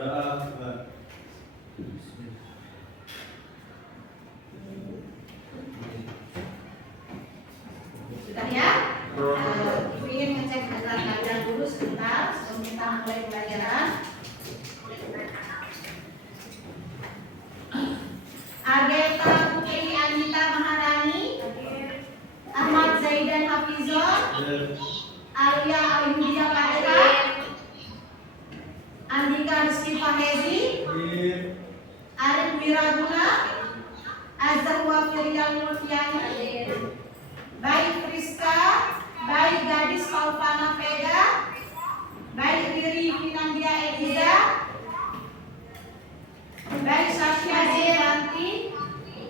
Sudah ya? Ibu ingin ngecek hasil kalian dulu sebentar sebelum kita mulai pelajaran. Agatha Putri Anita Maharani, Ahmad Zaidan Hafizon, Alia Ayudia Padera, Andika Rizky Fahezi, Arif Wiraguna, Azahwa Firyal Mulfiani, baik Friska, baik Gadis Faufana Vega, baik Riri Finandia Eliza, baik Saskia Ziranti,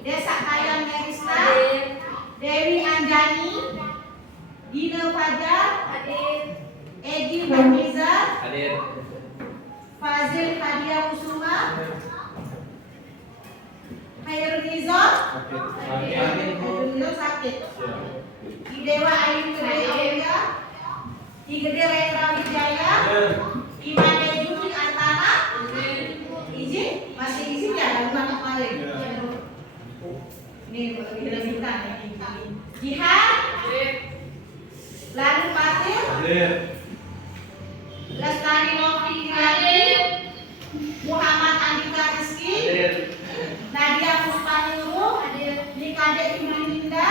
Desa Kayan Merista, Dewi Anjani, Dina Fajar, Egi Bamiza, Fazil Hadia Kusuma, Khairul Nizam, sakit. Idewa Ayu Gede Aulia, Igede Rendra Wijaya, Imane Juli Antara, izin, masih izin ya lalu kemarin. Ini lebih bintang ya. Jihad, Lalu Fatir, Lestari Novi Irani, Muhammad Andika Rizky, Nadia Puspanuru, Nikade Imaninda,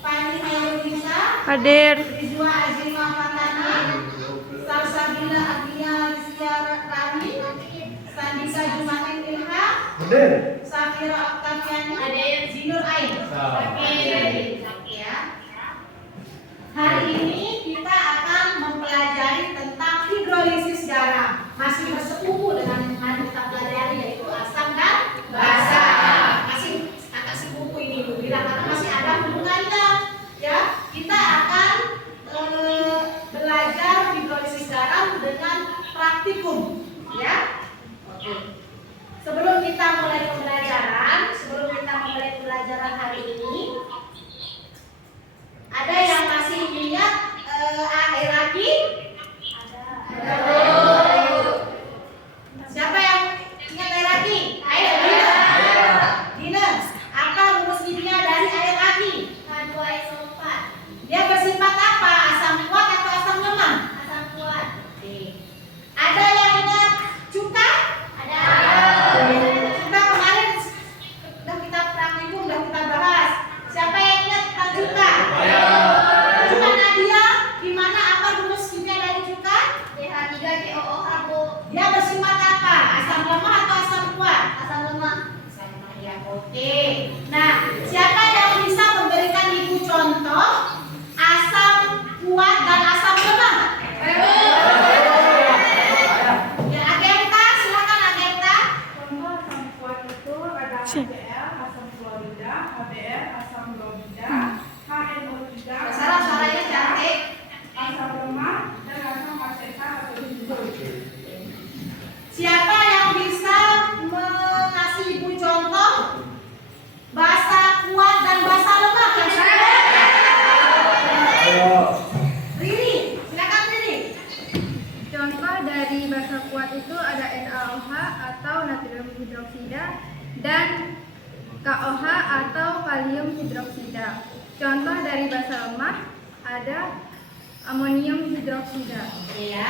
Fani Hayalunisa, Hadir. Rizwa Azimah Fatana, Salsabila Agnia Rizkia Rami, Sandisa Jumanin Ilham, Safira Oktaviani, Zinur Ain. Hari ini kita akan mempelajari tentang hidrolisis garam. Masih bersepupu dengan yang kita pelajari, yaitu asam dan basa. Masih agak sepupu ini Bu Bira, karena masih ada hubungannya. Ya, kita akan belajar hidrolisis garam dengan praktikum. Ya, oke. Sebelum kita mulai pembelajaran hari ini, ada yang masih ingat Aeraki? Ada. Siapa yang ingat Aeraki? Ayo, Dina. Apa rumus kimia dari Aeraki? H2SO4. Dia bersifat apa? Asam kuat atau asam lemah? Asam kuat. Oke. Ada yang ingat cuka? Ada. Cuka kemarin sudah kita praktikum, sudah kita bahas. Siapa yang ingat tentang cuka? Cuka Nadia, gimana apa rumus kimia dari cuka? CH3COO karbo. Dia bersifat apa? Asam lemah atau asam kuat? Asam lemah. Asam lemah ya, oke. Nah, siapa yang bisa memberikan ibu contoh asam kuat dan asam lemah? Ya, Agenta, silakan Agenta. Contoh asam kuat itu ada HCl, asam klorida, HBr, asam bromida, HNO3, Suaranya cantik. asam lemah, dan asam asetat atau hidrogen. Siapa yang bisa mengasih ibu contoh basa kuat dan basa lemah? Riri, silakan Riri. Contoh dari basa kuat itu ada NaOH atau natrium hidroksida dan KOH atau kalium hidroksida. Contoh dari basa lemah ada amonium hidroksida. Iya.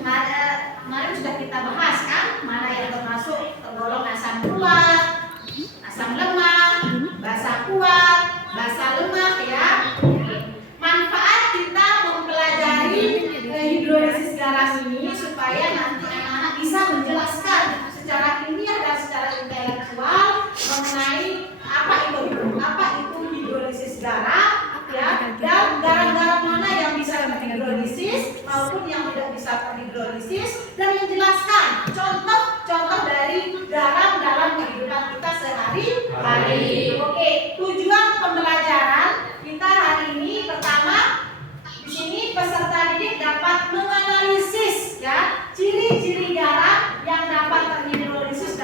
Kemarin sudah kita bahas kan mana yang termasuk tergolong asam kuat, asam lemah, basa kuat, basa lemah ya. Manfaat kita mempelajari hidrolisis garam ini supaya nanti anak-anak bisa menjelaskan secara ilmiah dan secara intelektual mengenai apa itu hidrolisis garam ya, dan garam-garam mana yang bisa terhidrolisis maupun yang tidak bisa terhidrolisis, dan menjelaskan contoh-contoh dari garam dalam kehidupan kita sehari-hari. Oke, tujuan pembelajaran kita hari ini pertama di sini peserta didik dapat menganalisis ya ciri-ciri garam yang dapat terhidrolisis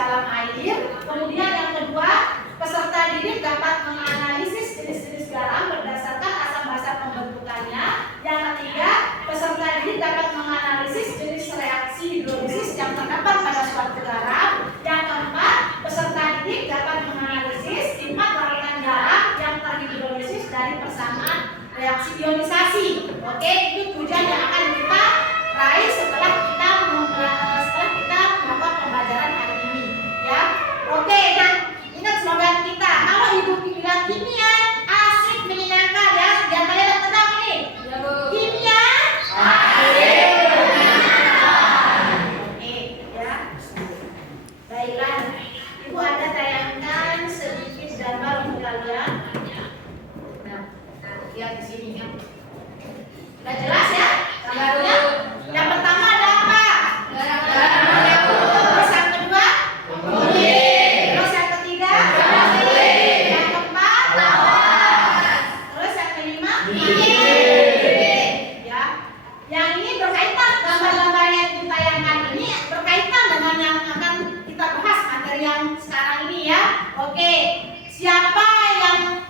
Oke, siapa yang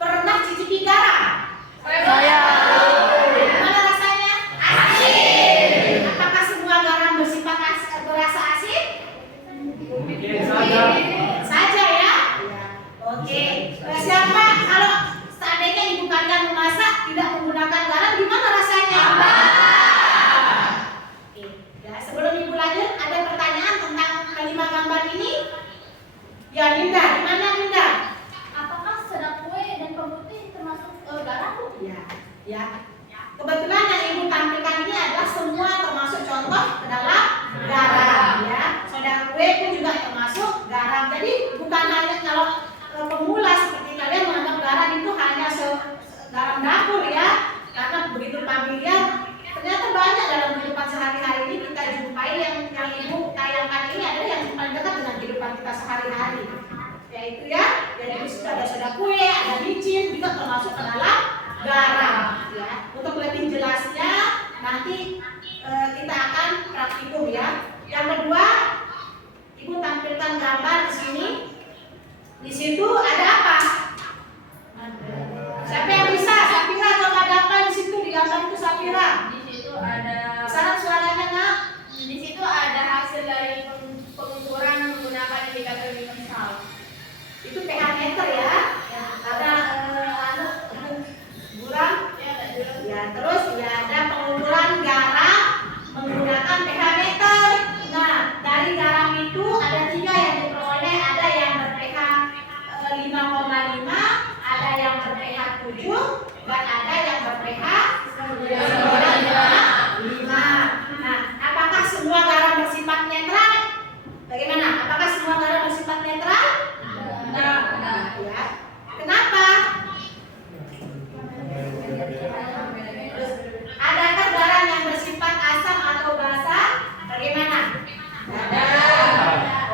pernah cicipi garam? Saya. Gimana rasanya? Asin. Apakah semua garam berasa asin? Saja ya. Oke. Siapa kalau seandainya ibu kalian memasak tidak menggunakan garam, gimana rasanya? Oke. Ya, sebelum ibu lanjut, ada pertanyaan tentang kelima gambar ini? Ya, Linda, gimana Linda? Apakah soda kue dan pemutih termasuk garam? Ya. Kebetulan yang ibu tampilkan ini adalah semua termasuk contoh ke dalam garam ya. Soda kue pun juga termasuk garam. Jadi bukan hanya kalau pemula seperti kalian menganggap garam itu hanya garam dapur ya. Karena begitu familiar, ternyata banyak dalam kehidupan sehari-hari ini kita jumpai yang ibu tayangkan ini adalah yang paling dekat dengan kehidupan kita sehari-hari. Yaitu ya, jadi di situ ada soda kue, ada micin, juga termasuk ke dalam garam ya. Untuk lebih jelasnya nanti kita akan praktikum ya. Yang kedua, ibu tampilkan gambar di sini. Di situ ada apa? Siapa yang bisa? Safira, coba ada apa di situ di gambar itu Safira? Di situ ada Suaranya nak? di situ ada hasil dari pengukuran menggunakan indikator universal. Itu pH meter ya. Ada buram. Ya, terus ya ada pengukuran garam menggunakan pH meter. Nah, dari garam itu ada 3 yang diperoleh, ada yang ber-pH 5,5, ada yang ber-pH 7, dan ada yang ber-pH 9,5. Nah, apakah semua garam bersifat netral? Bagaimana? Apakah semua garam bersifat netral? Enggak. Ya. Kenapa? Terus, adakah garam yang bersifat asam atau basa? Bagaimana? Ada.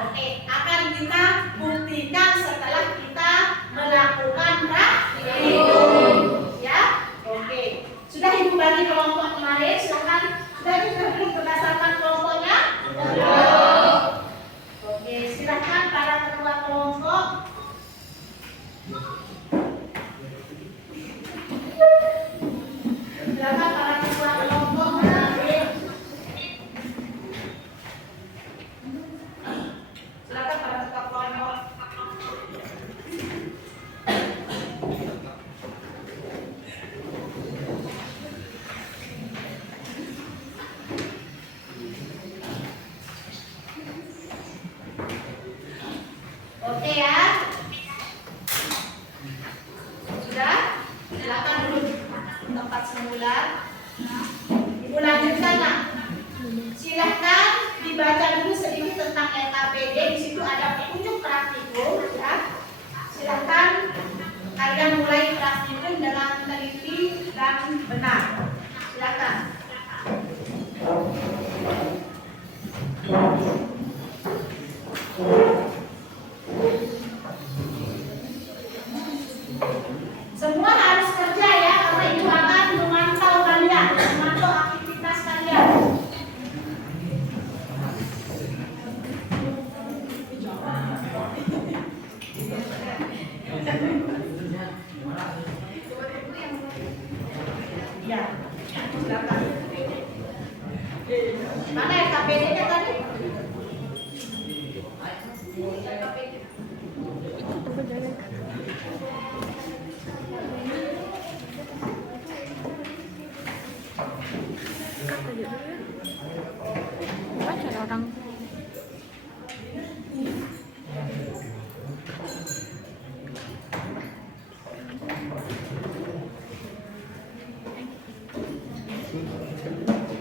Oke, akan kita buktikan setelah kita melakukan praktikum. Ya? Oke. Sudah ibu bagi kelompok kemarin, silakan. Sudah diberi berdasarkan kelompoknya? Oke, silakan para ketua kelompok. Silakan para ketua kelompok. Silakan para ketua kelompok. Oke ya. Sudah? Silakan duduk tempat semula. Ibu lanjutkan nak. Silahkan dibaca dulu sedikit tentang LKPD. Di situ ada petunjuk praktikum ya. Silahkan kalian mulai praktikum dengan teliti dan benar. Silakan. Semua harus kerja ya, karena ibu akan memantau kalian, memantau aktivitas kalian. Ya, silakan. Mana LKPD-nya tadi? Orang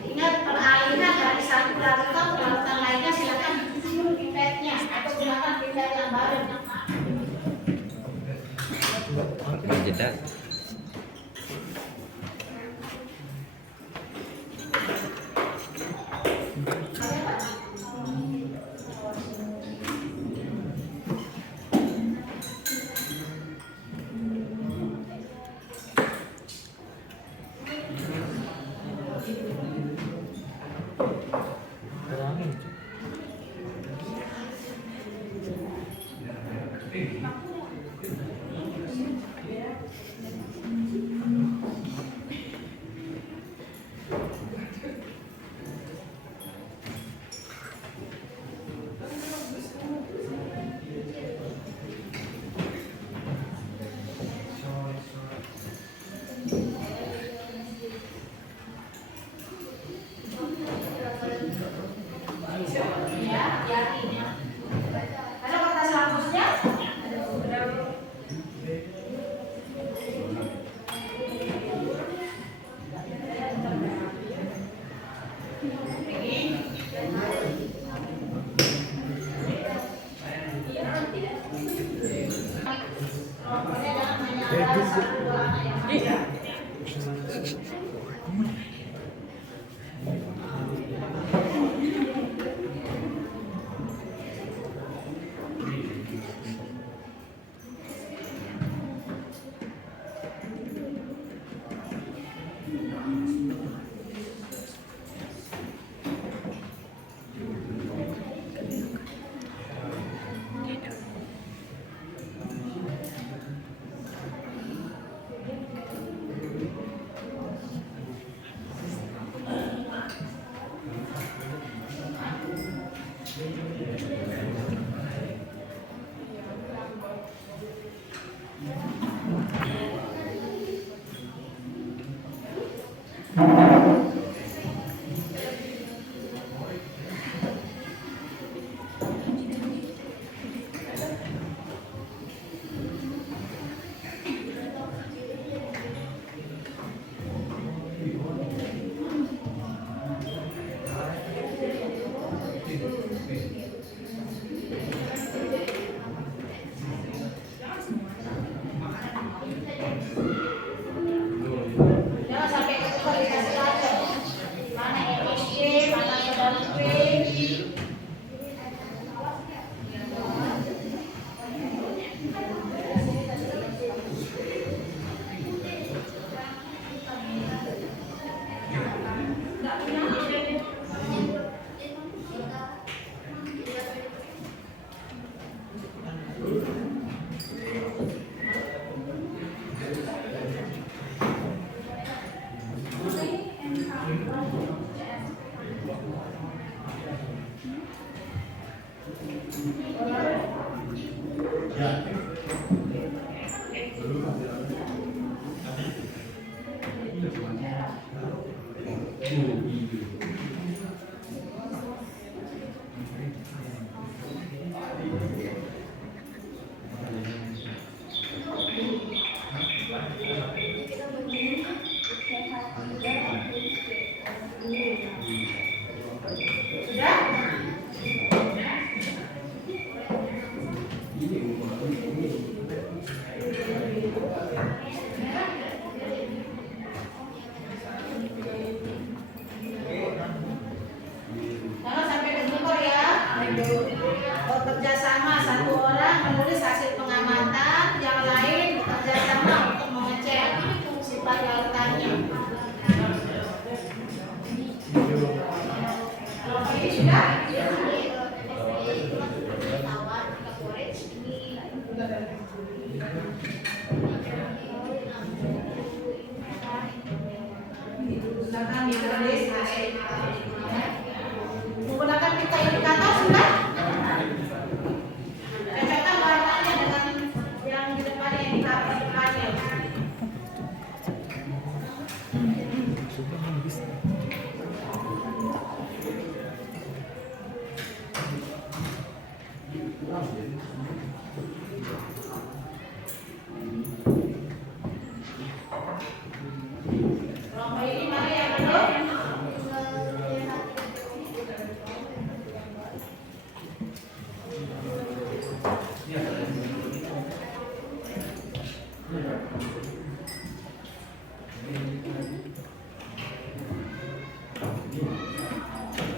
Ingat peralihan dari satu larutan ke larutan lainnya, silakan disusun pipetnya atau gunakan pipet yang baru. Jeda. Jangan sampai keluar dikasih aja. Mana MSG, mana saudara P. Jangan sampai keluar ya. Bekerja sama satu orang menulis hasil pengamatan, yang lain bekerja sama untuk mengecek sifat lautannya. Kalau ini sudah. Gunakan menulis hasil menggunakan pita indikator sudah. Cocokkan warnanya dengan yang di depannya, indikator depannya. Kelompok ini mana yang belum?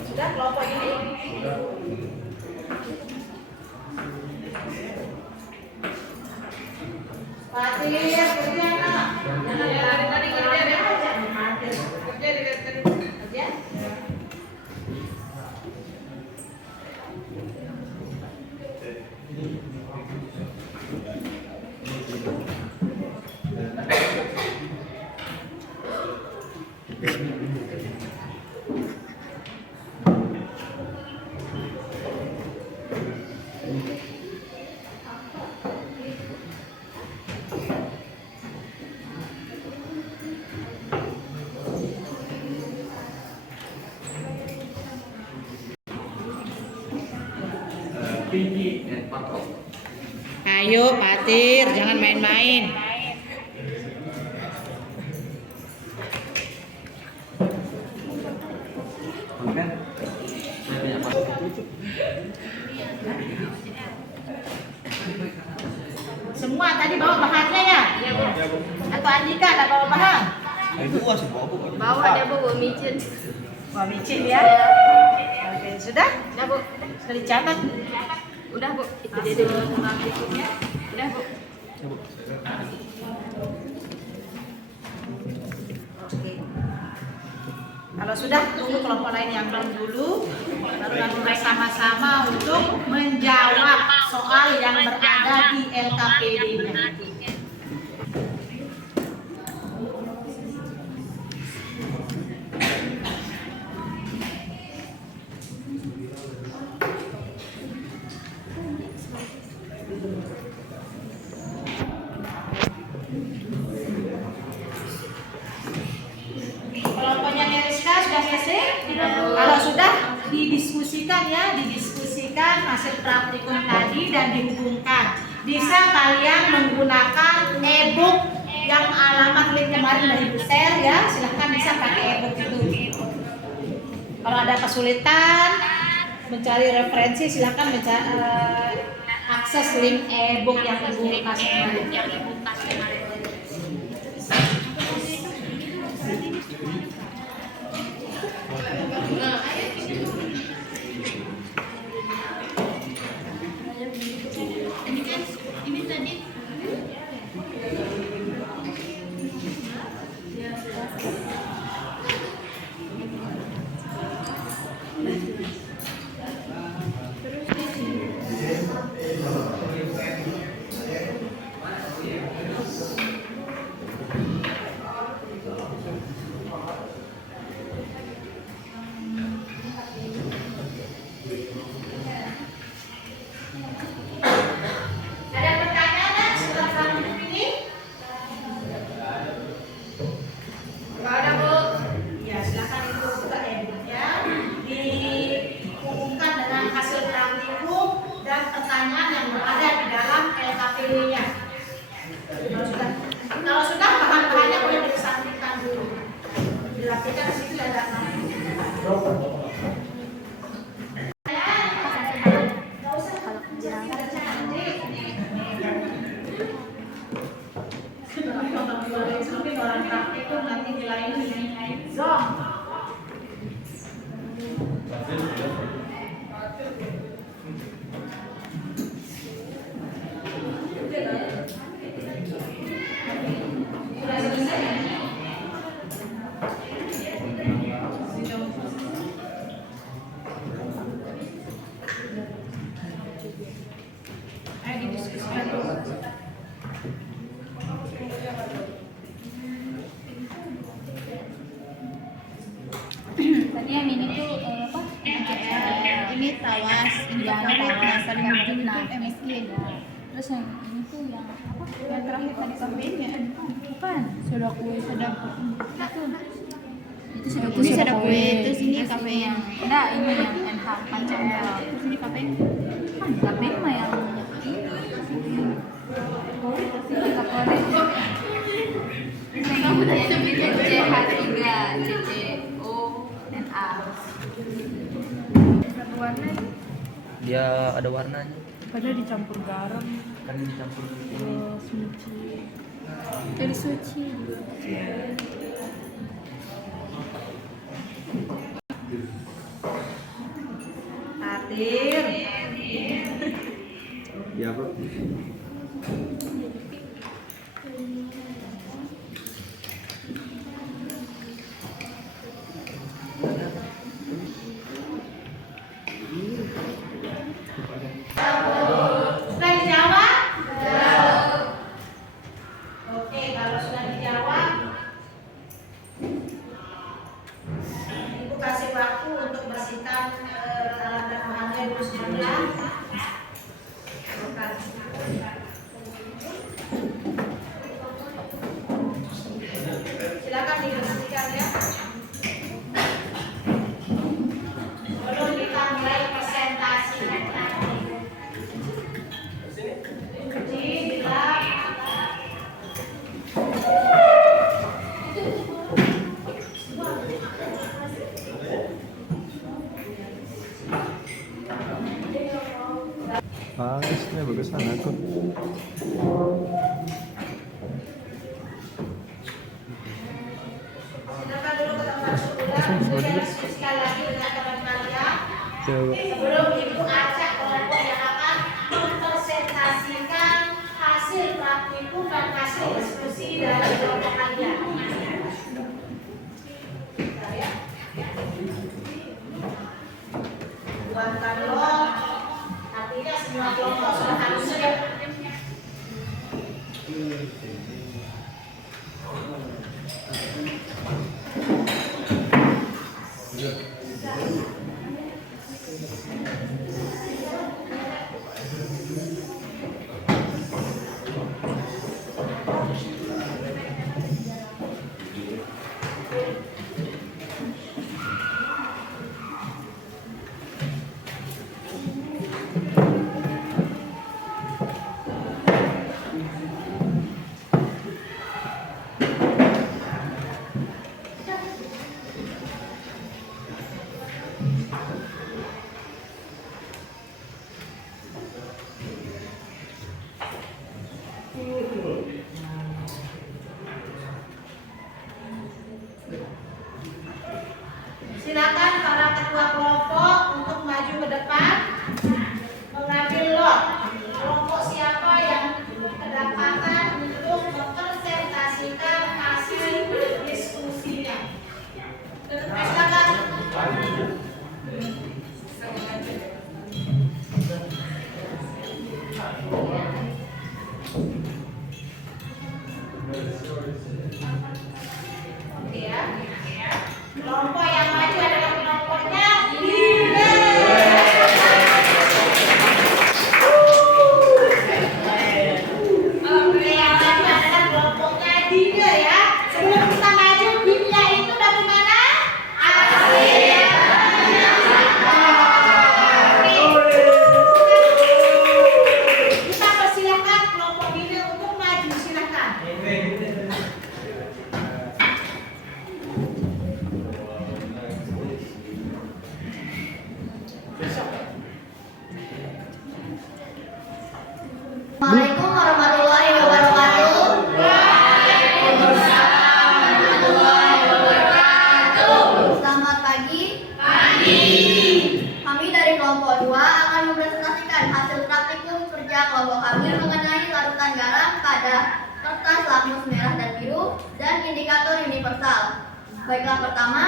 Sudah kelompok ini? Patir, kerja nak? Jangan tadi kerja deh. Kerja kerja. Pinky dan Patok. Ayo Patir, jangan main-main. Kan? Saya punya Patok. Semua tadi bawa bahannya ya? Iya Bu. Atau Andika ada bawa bahan? Itu sih bawa Bu. Bawa dia Bu, micin. Bawa micin ya? Oke, sudah? Udah Bu. Sudah dicatat? Udah Bu. Itu dia dulu sama berikutnya. Udah Bu. Oke. Kalau sudah, tunggu kelompok lain yang belum dulu. Baru nanti bersama-sama untuk menjawab soal yang berada di LKPD-nya. didiskusikan ya, didiskusikan hasil praktikum tadi dan dihubungkan. Bisa kalian menggunakan e-book yang alamat link kemarin dari Bu share ya, silahkan bisa pakai e-book itu. Kalau ada kesulitan mencari referensi, silahkan akses link e-book yang Ibu kasih kemarin. Ada pertanyaan setelah praktikum ini? Kalau ada Bu, ya silakan Ibu buka e-booknya, dihubungkan dengan hasil praktikum dan pertanyaan yang berada di dalam LKPD-nya. Kalau sudah bahan-bahannya boleh disampaikan dulu. Dilakukan di situ ada orang praktikum nanti nilainya zong. Sudah selesai? Ayo didiskusikan dulu. Tadi yang ini tuh apa? Ini tawas, ini tawas, tadi nah MSG ya. Terus yang ini tuh yang apa? Yang terakhir tadi kafeinnya. Bukan, soda kue, soda itu soda kue, terus ini kafein. Enggak, ini yang NH Pancel. Terus ini kafein. Kan kafein mah yang kamu tadi sebutnya CH3, CCONA. Satu warna Dia ada warnanya. padahal dicampur garam Kan dicampur ini. suci. Dari suci. Hadir. Ya, Bro. Sudah dijawab? Oke, kalau sudah dijawab, Ibu kasih waktu untuk bersihkan alat dan bahannya dulu semuanya. Silakan dibersihkan ya. Belum kita mulai presentasi. Bagusnya bagusan aku. Silakan dulu ke tempat sudah diskusikan lagi dengan teman kalian. Sebelum Ibu ajak kelompok yang akan mempresentasikan hasil praktikum dan hasil diskusi dari kelompok kalian. Bentar ya. Buat kadang, artinya semua kelompok sudah harus siap. kelompok 2 akan mempresentasikan hasil praktikum kerja kelompok kami mengenai larutan garam pada kertas lakmus merah dan biru dan indikator universal. Baiklah, pertama,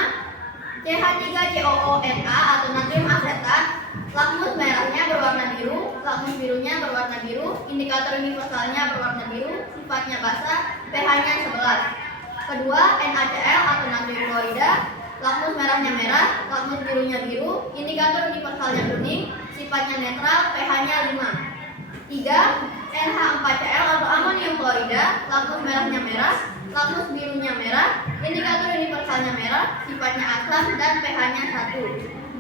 CH3COONA atau natrium asetat. Lakmus merahnya berwarna biru, lakmus birunya berwarna biru, indikator universalnya berwarna biru, sifatnya basah, pH-nya 11. Kedua, NaCl atau natrium klorida. Lakmus merahnya merah, lakmus birunya biru, indikator universalnya kuning, sifatnya netral, pH-nya 5. 3. NH4Cl atau amonium klorida. Lakmus merahnya merah, lakmus birunya merah, indikator universalnya merah, sifatnya asam dan pH-nya 1.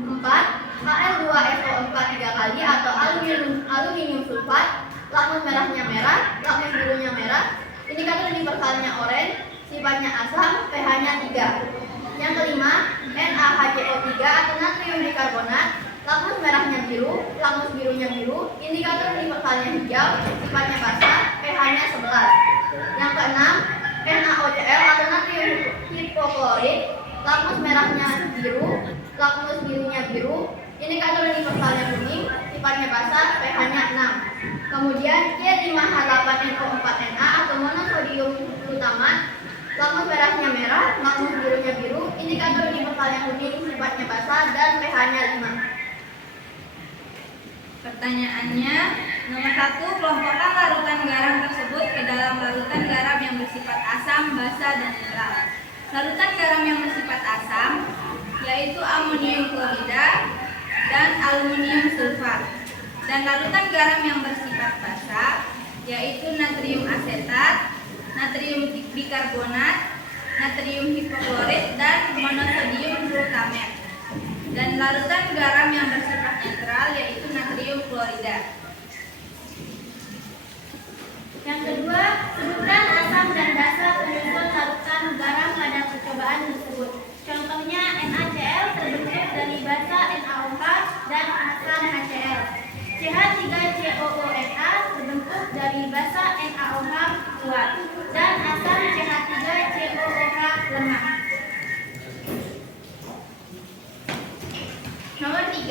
4. Al2SO4 3 kali atau aluminium sulfat. Lakmus merahnya merah, lakmus birunya merah, indikator universalnya oranye, sifatnya asam, pH-nya 3. Yang kelima, NaHCO3 atau natrium bikarbonat. Lakmus merahnya biru, lakmus birunya biru, indikator universalnya hijau, sifatnya basah, pH-nya 11. Yang keenam, NaOCl atau natrium hipoklorit. Lakmus merahnya biru, lakmus birunya biru, indikator universalnya kuning, sifatnya basah, pH-nya 6. Kemudian C5H8NO4Na atau monosodium glutamat. Lakmus merahnya merah, lakmus birunya biru, indikator universalnya kuning, sifatnya basah, dan pH-nya 5. Pertanyaannya, nomor 1, kelompokkan larutan garam tersebut ke dalam larutan garam yang bersifat asam, basa, dan netral. Larutan garam yang bersifat asam yaitu amonium klorida dan aluminium sulfat. Dan larutan garam yang bersifat basa yaitu natrium asetat, natrium bikarbonat, natrium hipoklorit, dan monosodium glutamat. Dan larutan garam yang bersifat netral yaitu natrium klorida. Yang kedua, sebutkan asam dan basa penyusun larutan garam pada percobaan tersebut. Contohnya NaCl terbentuk dari basa NaOH dan asam HCl. CH3COONA terbentuk dari basa NaOH kuat dan asam CH3COOH lemah. Nomor 3,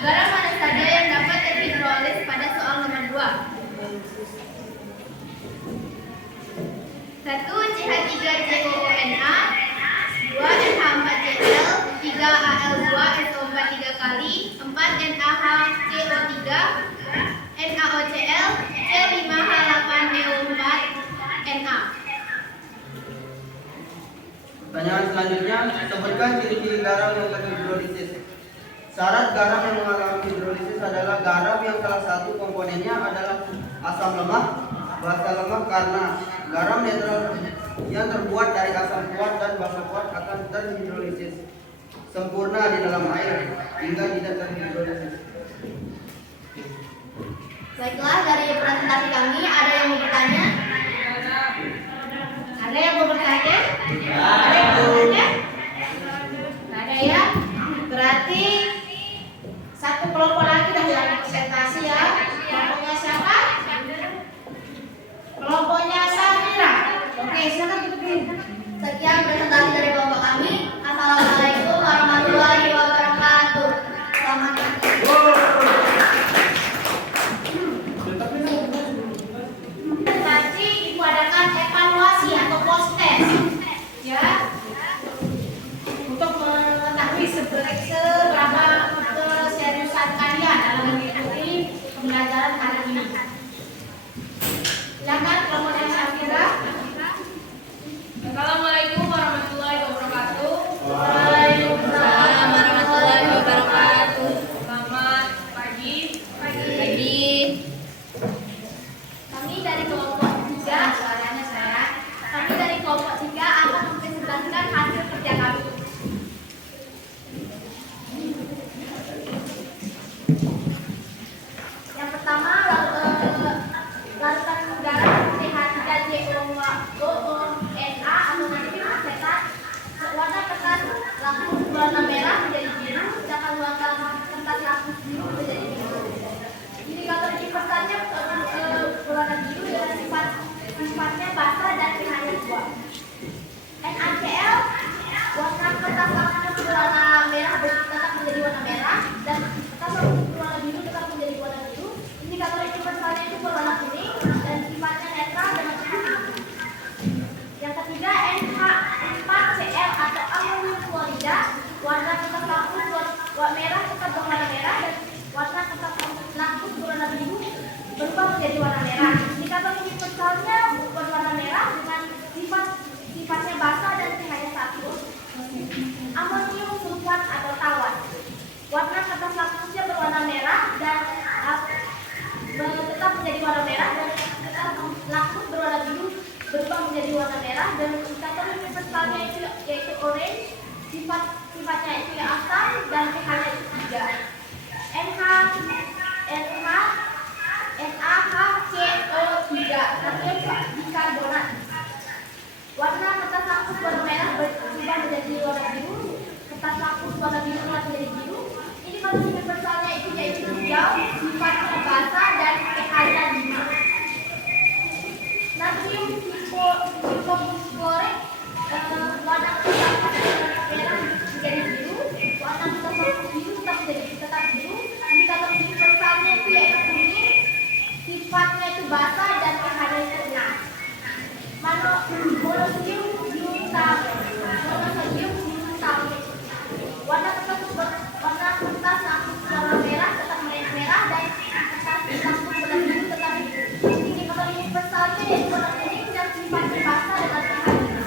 garam mana saja yang dapat terhidrolis pada soal nomor 2? 1. CH3COONA, 2. NH4Cl, 3. Al2SO4 3 kali, 4. NaHCO3, NaOCl, C5H8NO4Na. Pertanyaan selanjutnya, sebutkan ciri-ciri garam yang terhidrolisis. Syarat garam yang mengalami hidrolisis adalah garam yang salah satu komponennya adalah asam lemah, basa lemah, karena garam netral yang terbuat dari asam kuat dan basa kuat akan terhidrolisis sempurna di dalam air hingga tidak terhidrolisis. Baiklah, dari presentasi kami ada yang mau bertanya? Ada yang mau bertanya? Ada yang mau bertanya? Nggak ada ya? Berarti satu kelompok lagi dah yang presentasi ya. Kelompoknya siapa? Kelompoknya Safira. Oke, silakan duduk. Sekian presentasi dari kelompok kami. Assalamualaikum warahmatullahi wabarakatuh. Selamat presentasi diadakan evaluasi atau post test ya, untuk mengetahui seberapa keseriusan kalian dalam mengikuti pembelajaran hari ini. Silakan kelompoknya Safira. Assalamualaikum warahmatullahi wabarakatuh. Waalaikumsalam warahmatullahi wabarakatuh. Selamat pagi. Pagi. Kami dari kelompok 3, suaranya saya. Kami dari kelompok 3 akan mempresentasikan hasil kerja kami. Yang pertama, larutan garam CH3COONA atau natrium asetat. Warna kertas lakmus warna merah menjadi biru, sedangkan warna kertas lakmus biru menjadi biru. Indikator universalnya berwarna biru dengan sifatnya basah dan pH-nya 2. NaCl, warna kertas lakmus berwarna merah tetap menjadi warna merah dan kertas menjadi warna merah. Indikator universalnya berwarna merah dengan sifatnya basa dan pH-nya 1. Amonium sulfat atau tawar. Warna kertas lakmusnya berwarna merah dan tetap menjadi warna merah, dan lakmus berwarna biru berubah menjadi warna merah, dan indikator universalnya yaitu orange. Sifatnya itu asam dan pH-nya itu 3. NaHCO3 natrium bikarbonat. Warna kertas lakmus warna merah berubah menjadi warna biru. Kertas lakmus warna biru menjadi biru. Indikator universalnya itu yaitu hijau, sifatnya basa dan pH-nya 5. Natrium hipofosforit, warna kertas lakmus merah menjadi biru. Warna kertas lakmus biru tetap biru. Indikator universalnya itu yaitu kuning, sifatnya itu basa dan pH-nya itu 6. Monosodium glutamate. Warna kertas lakmus warna merah tetap merah, dan kertas lakmus warna biru tetap biru. Indikator universalnya yaitu warna kuning dan sifatnya basa dengan pH-nya 6.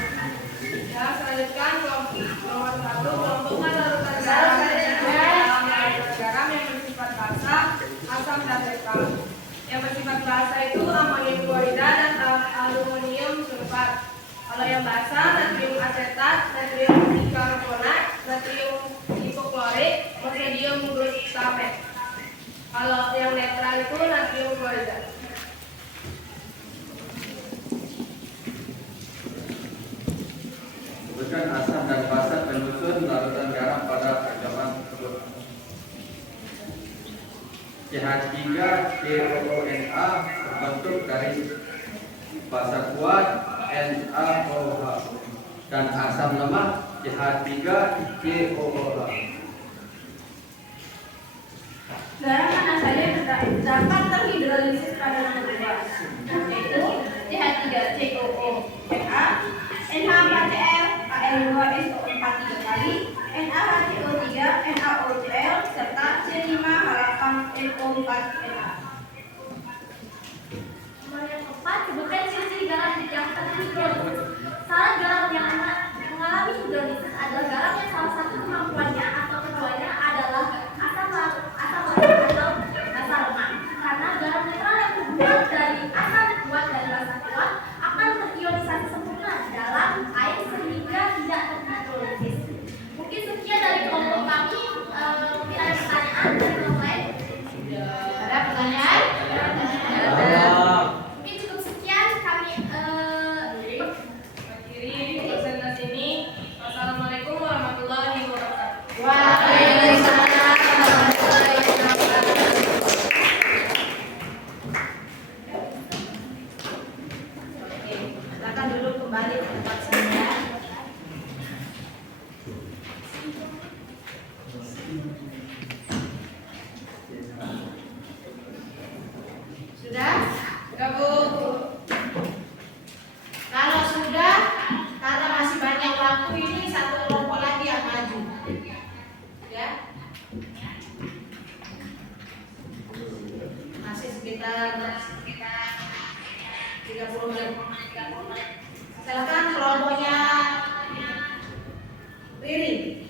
Ya, selanjutnya nomor 1 kelompokkan larutan garam yang bersifat basa, asam dan netral. Yang bersifat basa itu amonium klorida dan aluminium sulfat. Kalau yang basa, natrium asetat, natrium bikarbonat, natrium hipoklorit, sodium glutamate. Kalau yang netral itu natrium klorida. Sebutkan asam dan basa penyusun larutan garam pada percobaan tersebut. CH3COONA terbentuk dari basa kuat NaOH dan asam lemah CH3COOH. Garam mana saja dapat terhidrolisis pada nomor 2, yaitu CH3COONA, NH4Cl, Al2SO4 3 kali, NaHCO3, NaOCl, serta C5H8NO4Na. Nomor yang keempat, sebutkan ciri-ciri garam yang terhidrolisis. Syarat garam yang mengalami hidrolisis adalah garam yang salah satu kemampuannya atau keduanya adalah asam atau basa lemah. Karena garam netral yang terbuat dari asam kuat dan basa kuat akan terionisasi sempurna dalam air sehingga tidak terhidrolisis. Mungkin sekian dari kelompok kami. Mungkin ada pertanyaan dari kelompok lain? Ada pertanyaan? Mungkin cukup sekian kami. Akhiri presentasi ini. Wassalamualaikum warahmatullahi wabarakatuh. Waalaikumsalam warahmatullahi wabarakatuh. Oke, silakan duduk kembali ke tempat semula. Sudah? Ya, Bu. Kalau sudah, karena masih banyak waktu, ini satu kelompok lagi yang maju. Ya. Masih sekitar 30 menit. Silakan kelompoknya Riri.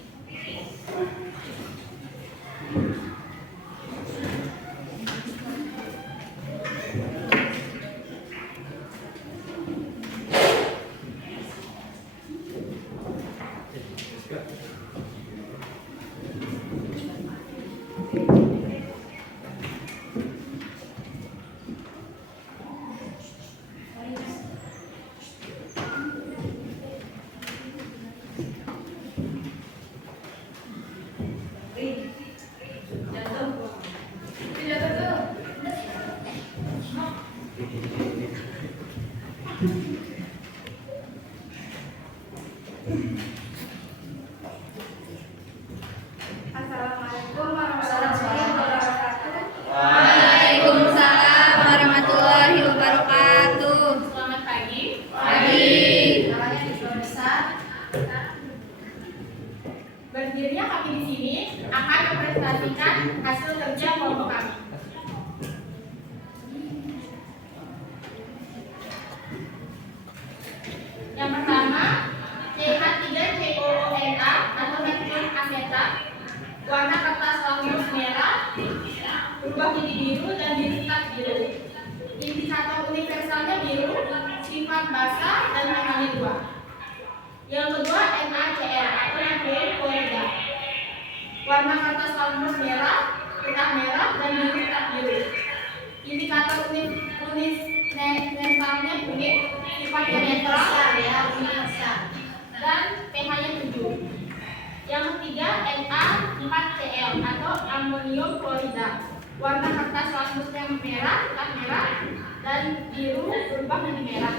berubah menjadi biru dan biru tetap biru. Indikator universalnya biru, sifat basa dan pH-nya 2. Yang kedua NaCl atau natrium klorida. Warna kertas lakmus merah, tetap merah dan biru tetap biru. Indikator universalnya kuning, sifatnya netral ya, universal dan pH-nya 7. Yang ketiga Na4Cl atau amonium klorida. Warna kertas lakmusnya merah, tetap merah dan biru berubah menjadi merah.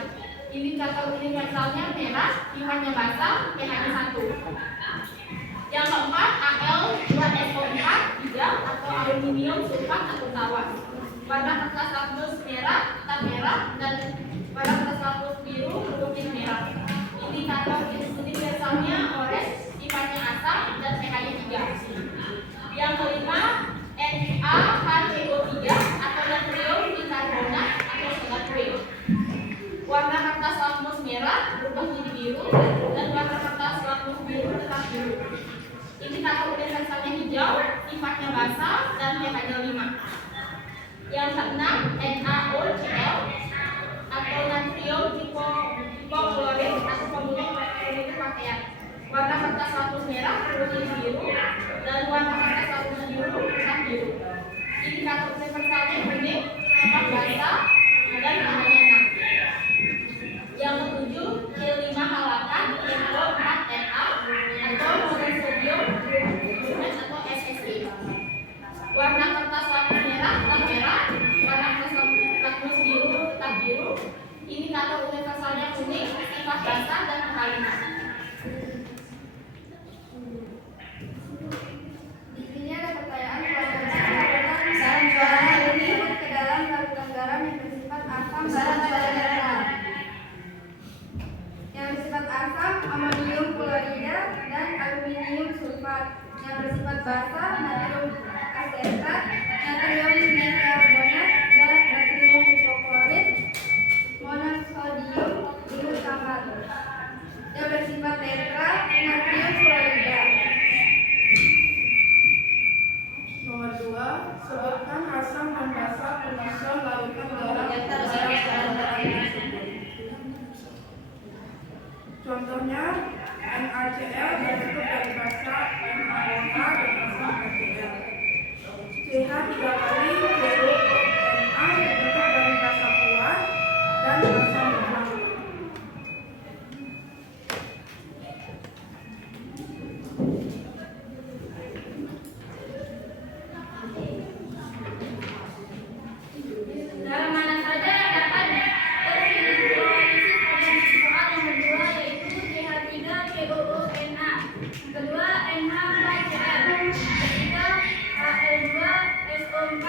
Indikator universalnya merah, sifatnya basah, pH-nya 1. Yang keempat Al2SO4 atau aluminium sulfat atau tawas. Warna kertas lakmus merah, tetap merah dan warna kertas lakmus biru berubah menjadi merah. Indikator universalnya orange, sifatnya asam dan pH-nya 3. Yang kelima NaHCO3 atau natrium bikarbonat atau soda kue. Warna kertas lakmus merah berubah menjadi biru dan warna kertas lakmus biru tetap biru. Indikator universalnya hijau, sifatnya basah dan pH-nya 5. Yang keenam NaOCl atau natrium hipoklorit atau pembunuh pakaian. Warna kertas lakmus merah berubah menjadi biru dan warna kertas lakmus biru tetap biru. Indikator universalnya kuning, sifat basah dan pH-nya 6. Yang ketujuh C5H8 NO4Na atau monosodium bromate atau SSB. Warna kertas lakmus merah tetap merah, warna kertas lakmus biru tetap biru. Indikator universalnya kuning, sifat basah dan pH 5. Di sini ada pertanyaan saran juara ini ke dalam larutan garam yang bersifat asam dan netral. Yang bersifat asam amonium klorida dan aluminium sulfat. Yang bersifat basah natrium asetat, natrium bikarbonat dan natrium hipoklorit, monosodium glutamate. Yang bersifat netral natrium klorida. Nomor 2, sebutkan asam dan basa penyusun larutan garam. Contohnya NaCl berbentuk dari basa NaOH dan asam HCl. CH 3 kali yaitu Na berbentuk dari basa kuat dan asam lemak. Dalam mana saja dapat terhidrolisis pada soal nomor 2 yaitu CH3COONA, kedua NH4Cl, ketiga Al2SO4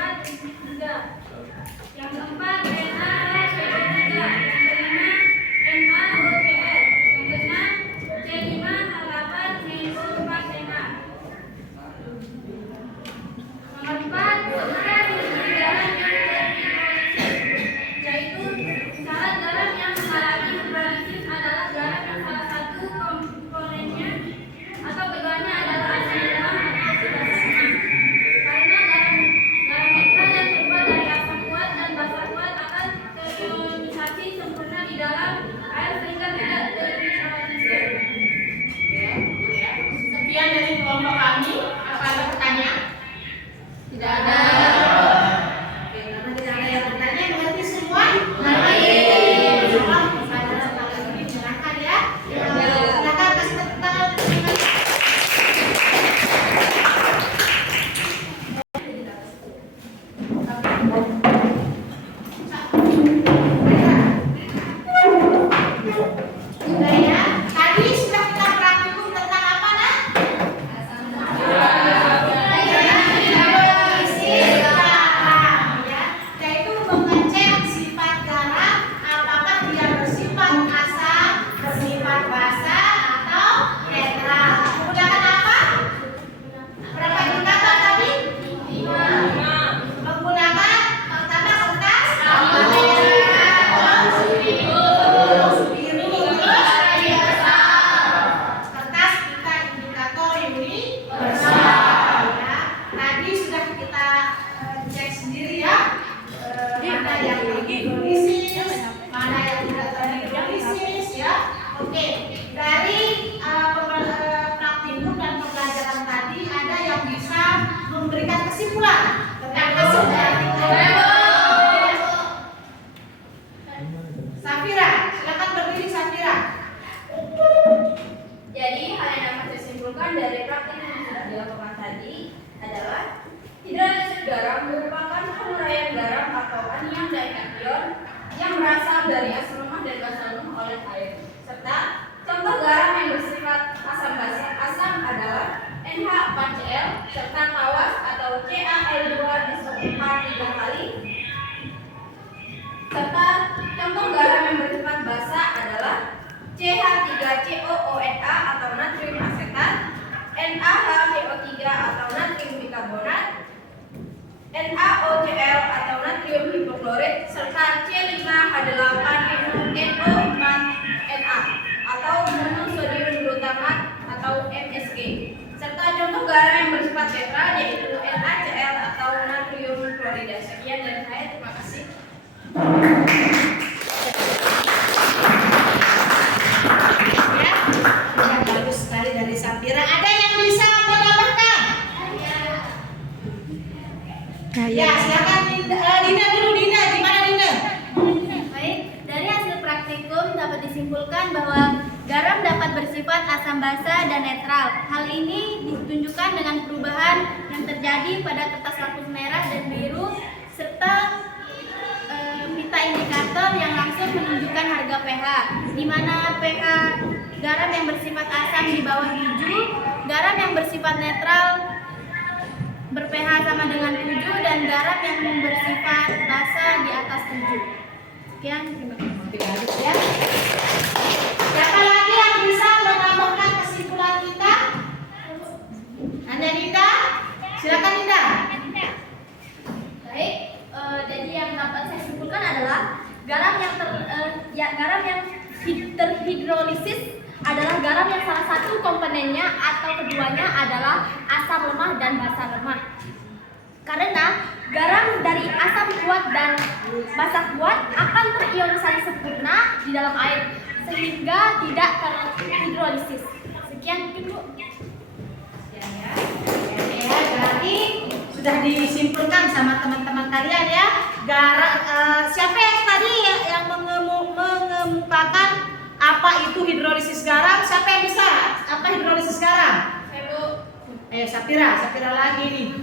kation yang berasal dari asam lemah dan basa lemah oleh air. Serta contoh garam yang bersifat asam basa asam adalah NH4Cl serta tawas atau CaL2SO4 3 kali. Serta contoh garam yang bersifat basa adalah CH3COONA atau natrium asetat, NaHCO3 atau natrium bikarbonat, NaOCl atau natrium hipoklorit, serta C5H8NO4Na atau monosodium glutamat atau MSG. Serta contoh garam yang bersifat netral yaitu NaCl atau natrium klorida. Sekian dari saya, terima kasih. Ya, sudah bagus sekali dari Sapira. Ada yang bisa menambahkan? Ya, silakan Dina dulu. Dina, gimana Dina? Baik, dari hasil praktikum dapat disimpulkan bahwa garam dapat bersifat asam basa dan netral. Hal ini ditunjukkan dengan perubahan yang terjadi pada kertas lapis merah dan biru serta pita indikator yang langsung menunjukkan harga pH, di mana pH garam yang bersifat asam di bawah 7, garam yang bersifat netral ber-pH sama dengan 7, dan garam yang bersifat basa di atas 7. Sekian, terima kasih. Ya. Siapa lagi yang bisa menambahkan kesimpulan kita? Anda Dinda? Silakan Dinda. Baik, jadi yang dapat saya simpulkan adalah garam yang terhidrolisis adalah garam yang salah satu komponennya atau keduanya adalah asam lemah dan basa lemah. Karena garam dari asam kuat dan basa kuat akan terionisasi sempurna di dalam air sehingga tidak terhidrolisis. Sekian mungkin Bu. Ya, berarti sudah disimpulkan sama teman-teman kalian ya. Garam, siapa yang tadi yang mengemukakan apa itu hidrolisis garam? Siapa yang bisa? Apa hidrolisis garam? Saya Bu. Ayo Sapira lagi nih.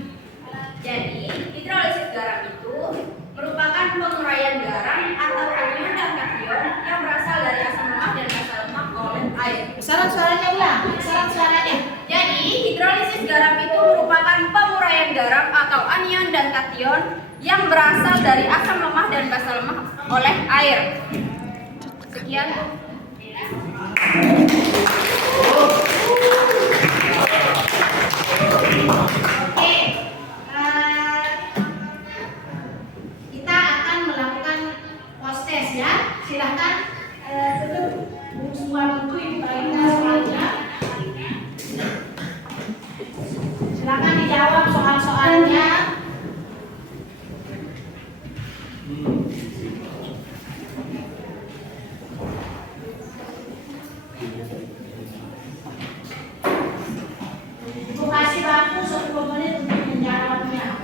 Jadi, hidrolisis garam itu merupakan penguraian garam atau anion dan kation yang berasal dari asam lemah dan basa lemah oleh air. Besaran suaranya ulang. Besaran suaranya. Jadi, hidrolisis garam itu merupakan penguraian garam atau anion dan kation yang berasal dari asam lemah dan basa lemah oleh air. Sekian. Oke, kita akan melakukan post test ya. Silahkan tutup semua buku Ibu Praita soalnya. Silahkan dijawab soal-soalnya. Ibu kasih waktu 10 menit untuk menjawabnya.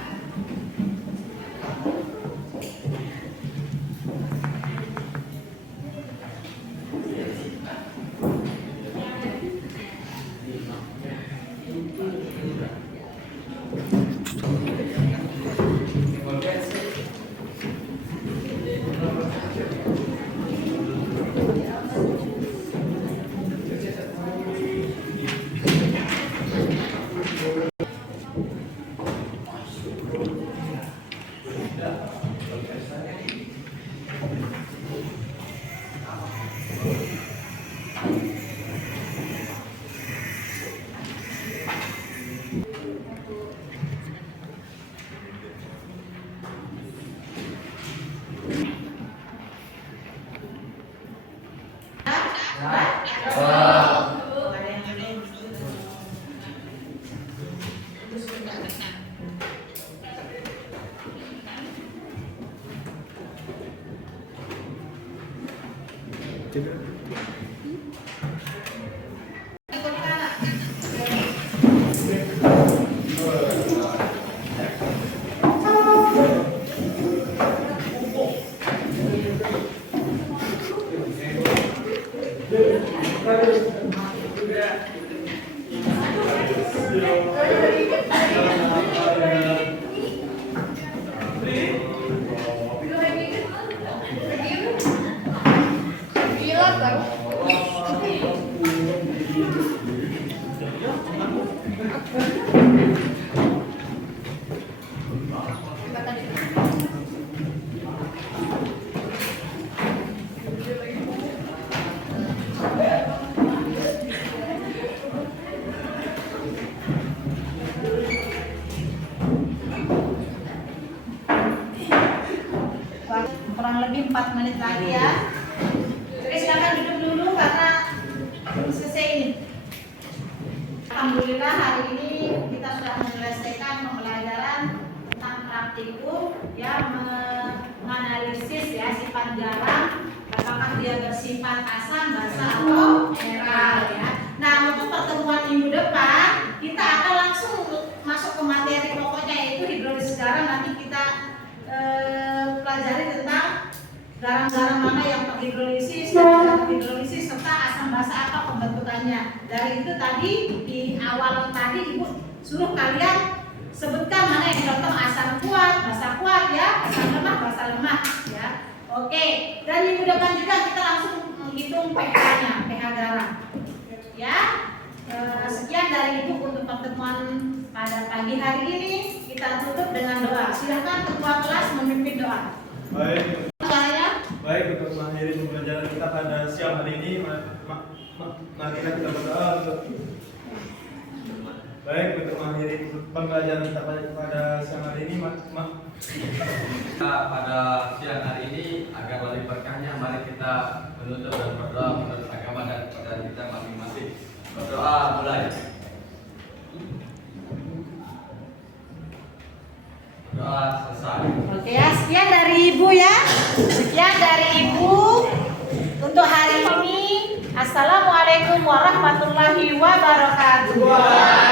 kurang lebih 4 menit lagi ya. Oke, silakan duduk dulu karena belum selesai ini. Alhamdulillah hari ini kita sudah menyelesaikan pembelajaran tentang praktikum yang menganalisis ya sifat garam, apakah dia bersifat asam, basa atau mineral ya. Nah, untuk pertemuan minggu depan kita akan langsung masuk ke materi pokoknya, yaitu hidrolisis garam. Nanti kita pelajari tentang garam-garam mana yang terhidrolisis dan tidak terhidrolisis serta asam basa apa pembentukannya. Dari itu tadi di awal tadi Ibu suruh kalian sebutkan mana yang contoh asam kuat, basa kuat ya, asam lemah, basa lemah ya. Oke, dan minggu depan juga kita langsung menghitung pH-nya, pH garam. Ya. Sekian dari Ibu untuk pertemuan pada pagi hari ini. Kita tutup dengan doa. Silakan ketua kelas memimpin doa. Baik. Saya Baik, untuk mengakhiri pembelajaran kita pada siang hari ini, mari kita berdoa untuk untuk mengakhiri pembelajaran kita pada siang hari ini, Kita pada siang hari ini agar lebih berkahnya, mari kita menutup dan berdoa menurut agama dan kepercayaan kita masing-masing. Berdoa mulai. Doa selesai. Oke ya, sekian dari Ibu ya. Sekian dari Ibu untuk hari ini. Assalamualaikum warahmatullahi wabarakatuh.